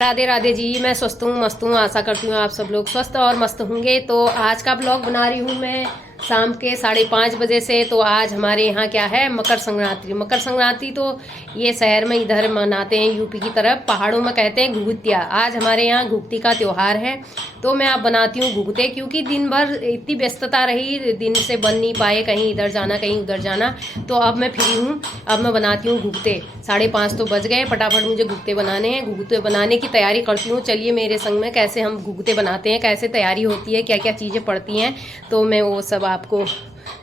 राधे राधे जी। मैं स्वस्थ हूँ, मस्त हूँ। आशा करती हूँ आप सब लोग स्वस्थ और मस्त होंगे। तो आज का ब्लॉग बना रही हूँ मैं शाम के 5:30 बजे से। तो आज हमारे यहाँ क्या है, मकर संक्रांति। मकर संक्रांति तो ये शहर में इधर मनाते हैं, यूपी की तरफ पहाड़ों में कहते हैं घुघुतिया। आज हमारे यहाँ घुघती का त्यौहार है। तो मैं अब बनाती हूँ घुघते, क्योंकि दिन भर इतनी व्यस्तता रही, दिन से बन नहीं पाए, कहीं इधर जाना कहीं उधर जाना। तो अब मैं फ्री हूँ, अब मैं बनाती हूँ घुघते। 5:30 तो बज गए, फटाफट मुझे घुघते बनाने हैं। घुघते बनाने की तैयारी करती हूँ। चलिए मेरे संग में कैसे हम घुघते बनाते हैं, कैसे तैयारी होती है, क्या क्या चीज़ें पड़ती हैं, तो मैं वो सब आपको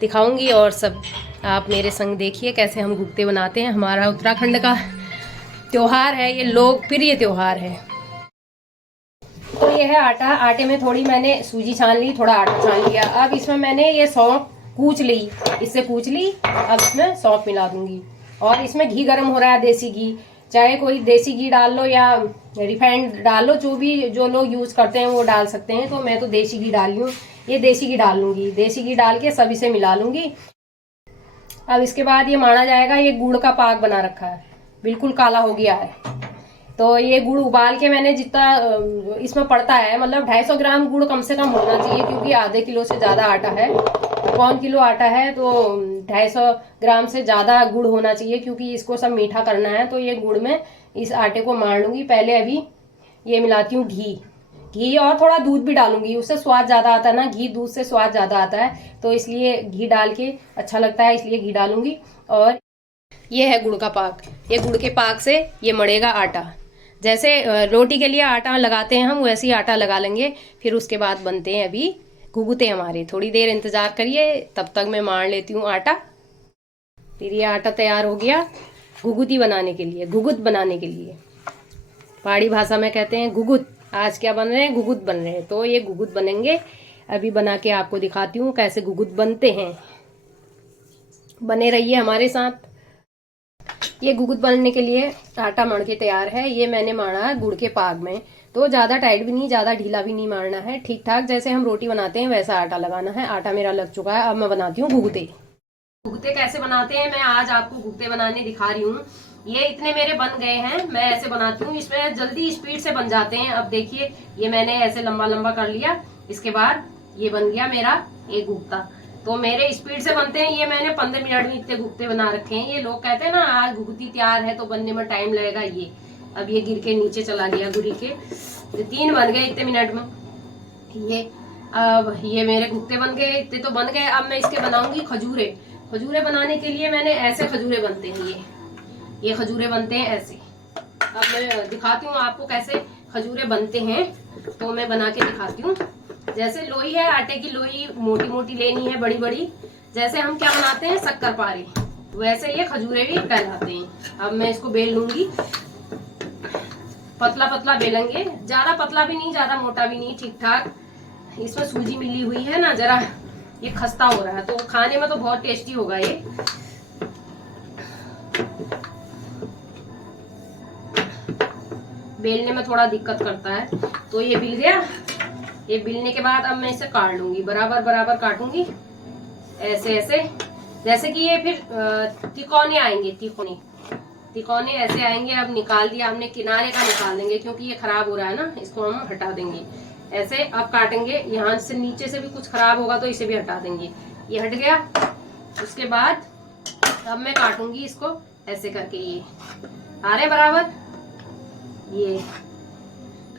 दिखाऊंगी। और सब आप मेरे संग देखिए कैसे हम घुघते बनाते हैं। हमारा उत्तराखंड का त्यौहार है, ये लोकप्रिय त्यौहार है। तो ये है आटा। आटे में थोड़ी मैंने सूजी छान ली, थोड़ा आटा छान लिया। अब इसमें मैंने ये सौंफ कूच ली, इससे कूच ली। अब इसमें सौंफ मिला दूंगी। और इसमें घी गर्म हो रहा है, देसी घी। चाहे कोई देसी घी डाल लो या रिफाइंड डाल लो, जो लोग यूज करते हैं वो डाल सकते हैं। तो मैं तो देसी घी डाल रही हूँ, ये देसी घी डाल लूंगी। देसी घी डाल के सब इसे मिला लूंगी। अब इसके बाद ये माना जाएगा। ये गुड़ का पाक बना रखा है, बिल्कुल काला हो गया है। तो ये गुड़ उबाल के मैंने जितना इसमें पड़ता है, मतलब 250 ग्राम गुड़ कम से कम होना चाहिए, क्योंकि आधे किलो से ज़्यादा आटा है। 1 किलो आटा है तो 250 ग्राम से ज़्यादा गुड़ होना चाहिए, क्योंकि इसको सब मीठा करना है। तो ये गुड़ में इस आटे को मार लूंगी पहले। अभी ये मिलाती हूँ घी। घी और थोड़ा दूध भी डालूंगी, उससे स्वाद ज़्यादा आता है ना, घी दूध से स्वाद ज़्यादा आता है। तो इसलिए घी डाल के अच्छा लगता है, इसलिए घी डालूंगी। और ये है गुड़ का पाक। ये गुड़ के पाक से ये मड़ेगा आटा। जैसे रोटी के लिए आटा लगाते हैं हम, वैसे ही आटा लगा लेंगे। फिर उसके बाद बनते हैं अभी घुघुते हमारे। थोड़ी देर इंतजार करिए, तब तक मैं मार लेती हूँ आटा। फिर ये आटा तैयार हो गया घुघुती बनाने के लिए, घुघुत बनाने के लिए। पहाड़ी भाषा में कहते हैं घुघुत। आज क्या बन रहे हैं, घुघुत बन रहे हैं। तो ये घुघुत बनेंगे। अभी बना के आपको दिखाती हूँ कैसे घुघुत बनते हैं। बने रहिए हमारे साथ। ये घुघुत बनने के लिए आटा मढ़ के तैयार है। ये मैंने माड़ा है गुड़ के पाक में। तो ज़्यादा टाइट भी नहीं, ज़्यादा ढीला भी नहीं मारना है, ठीक ठाक जैसे हम रोटी बनाते हैं वैसा आटा लगाना है। आटा मेरा लग चुका है। अब मैं बनाती हूँ घुघुते। घुघुते कैसे बनाते हैं मैं आज आपको घुघुते बनाने दिखा रही हूँ। ये इतने मेरे बन गए हैं, मैं ऐसे बनाती हूँ। इसमें जल्दी स्पीड से बन जाते हैं। अब देखिए ये मैंने ऐसे लंबा लंबा कर लिया। इसके बाद ये बन गया मेरा एक घुघता। तो मेरे स्पीड से बनते हैं। ये मैंने 15 मिनट में इतने घुघते बना रखे हैं। ये लोग कहते हैं ना आज घुघती तैयार है तो बनने में टाइम लगेगा। ये अब ये गिर के नीचे चला गया गुरी के। 3 बन गए इतने मिनट में। ये अब ये मेरे घुघते बन गए, इतने तो बन गए। अब मैं इसके बनाऊंगी खजूरे। खजूरे बनाने के लिए मैंने ऐसे खजूरे बनते हैं। ये खजूरे बनते हैं ऐसे। अब मैं दिखाती हूँ आपको कैसे खजूरे बनते हैं। तो मैं बना के दिखाती हूँ। जैसे लोई है, आटे की लोई मोटी मोटी लेनी है, बड़ी बड़ी। जैसे हम क्या बनाते हैं शक्करपारे, वैसे ये खजूरे भी कहलाते हैं। अब मैं इसको बेल लूंगी। पतला पतला बेलेंगे, ज्यादा पतला भी नहीं ज्यादा मोटा भी नहीं, ठीक ठाक। इसमें सूजी मिली हुई है ना, जरा ये खस्ता हो रहा है, तो खाने में तो बहुत टेस्टी होगा ये। बेलने में थोड़ा दिक्कत करता है। तो ये बिल गया। ये बिलने के बाद अब मैं इसे काट लूंगी, बराबर बराबर काटूंगी ऐसे ऐसे। जैसे कि ये फिर तिकोने आएंगे, तिकोने तिकोने ऐसे आएंगे। अब निकाल दिया हमने, किनारे का निकाल देंगे क्योंकि ये खराब हो रहा है ना, इसको हम हटा देंगे ऐसे। अब काटेंगे यहाँ से, नीचे से भी कुछ खराब होगा तो इसे भी हटा देंगे। ये हट गया। उसके बाद अब मैं काटूंगी इसको ऐसे करके। ये आ रहे बराबर।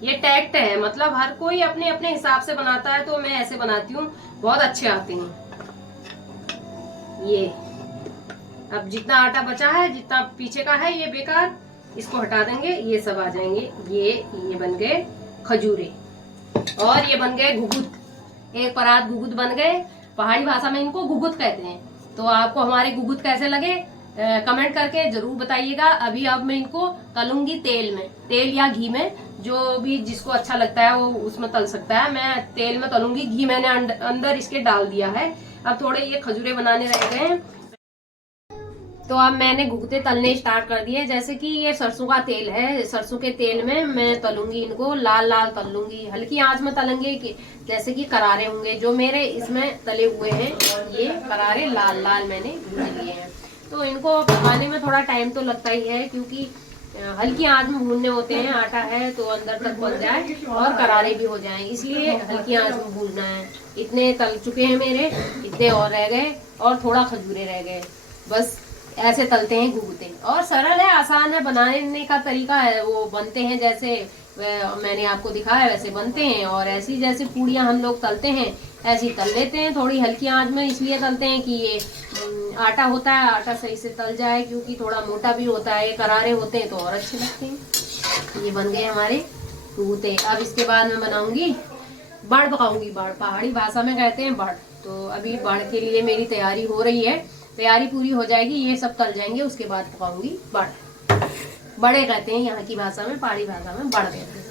ये टैक्ट है, मतलब हर कोई अपने अपने हिसाब से बनाता है। तो मैं ऐसे बनाती हूँ, बहुत अच्छे आते हैं ये। अब जितना आटा बचा है, जितना पीछे का है ये बेकार, इसको हटा देंगे। ये सब आ जाएंगे। ये बन गए खजूरे और ये बन गए घुघुत। एक परात घुघुत बन गए। पहाड़ी भाषा में इनको घुघुत कहते हैं। तो आपको हमारे घुघुत कैसे लगे कमेंट करके जरूर बताइएगा। अभी अब मैं इनको तलूंगी तेल में, तेल या घी में, जो भी जिसको अच्छा लगता है वो उसमें तल सकता है। मैं तेल में तलूंगी। घी मैंने अंदर इसके डाल दिया है। अब थोड़े ये खजूरे बनाने रह गए हैं। तो अब मैंने घुघते तलने स्टार्ट कर दिए। जैसे कि ये सरसों का तेल है, सरसों के तेल में मैं तलूंगी इनको, लाल लाल तल लूंगी। हल्की आंच में तलेंगे जैसे कि करारे होंगे। जो मेरे इसमें तले हुए हैं ये करारे लाल लाल मैंने भून लिए हैं। तो इनको पकाने में थोड़ा टाइम तो लगता ही है, क्योंकि हल्की आंच में भूनने होते हैं। आटा है तो अंदर तक पक जाए और करारे भी हो जाएं, इसलिए हल्की आंच में भूनना है। इतने तल चुके हैं मेरे, इतने और रह गए और थोड़ा खजूरे रह गए। बस ऐसे तलते हैं घुघुते, और सरल है, आसान है, बनाने का तरीका है, वो बनते हैं जैसे मैंने आपको दिखाया वैसे बनते हैं। और ऐसी जैसे पूड़ियाँ हम लोग तलते हैं ऐसी तल लेते हैं, थोड़ी हल्की आंच में इसलिए तलते हैं कि ये आटा होता है, आटा सही से तल जाए, क्योंकि थोड़ा मोटा भी होता है, करारे होते हैं तो और अच्छे लगते हैं। ये बन गए हमारे घुघुते। अब इसके बाद मैं बनाऊंगी बड़, पकाऊंगी बड़, पहाड़ी भाषा में कहते हैं बड़। तो अभी बड़ के लिए मेरी तैयारी हो रही है, तैयारी पूरी हो जाएगी, ये सब तल जाएंगे, उसके बाद पकाऊंगी बड़। बड़े कहते हैं यहाँ की भाषा में, पहाड़ी भाषा में बड़ कहते हैं।